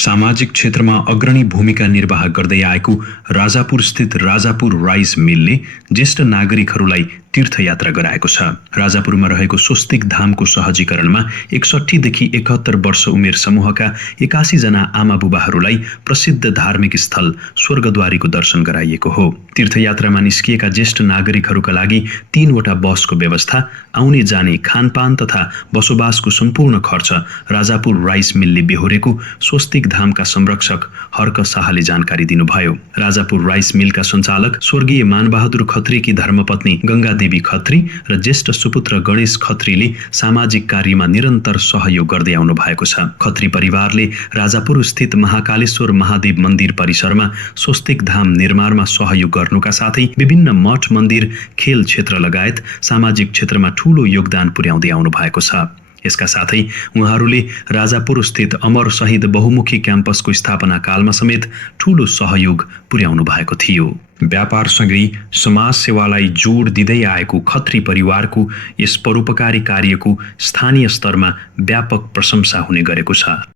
सामाजिक क्षेत्रमा अग्रणी भूमिका निर्वाह गर्दै आएको राजापुर स्थित राजापुर राइस मिलले ज्येष्ठ नागरिकहरूलाई तीर्थयात्रा गराएको छ। राजापुरमा रहेको स्वस्तिक धामको सहजीकरणमा 61 देखि 71 वर्ष उमेर समूहका 81 जना आमा बुबाहरूलाई प्रसिद्ध धार्मिक स्थल स्वर्गद्वारीको दर्शन गराइएको हो। तीर्थयात्रामा निस्किएका ज्येष्ठ नागरिकहरूका लागि 3 वटा बसको व्यवस्था, आउने जाने खानपान तथा बसोबासको सम्पूर्ण खर्च राजापुर राइस मिलले बेहोरेको स्वस्तिक धामका संरक्षक हर्क शाहले जानकारी दिनुभयो। राजापुर राइस मिलका सञ्चालक स्वर्गीय मानबहादुर खत्रीकी धर्मपत्नी गंगा देवी खत्री र ज्येष्ठ सुपुत्र गणेश खत्रीले सामाजिक कार्यमा निरन्तर सहयोग गर्दै आउनु भएको छ। खत्री परिवारले राजापुर स्थित महाकालेश्वर महादेव मन्दिर परिसरमा स्वस्तिक धाम निर्माणमा सहयोग गर्नुका साथै विभिन्न मठ मन्दिर, खेल क्षेत्र लगायत सामाजिक क्षेत्रमा ठूलो योगदान पुर्याउँदै आउनु भएको छ। यसका साथै उहाँहरूले राजापुर स्थित अमर शहीद बहुमुखी क्याम्पसको स्थापना कालमा समेत ठूलो सहयोग पुर्याउनु भएको थियो। व्यापारसँगै समाज सेवालाई जोड दिँदै आएको खत्री परिवारको यस परोपकारी कार्यको स्थानीय स्तरमा व्यापक प्रशंसा हुने गरेको छ।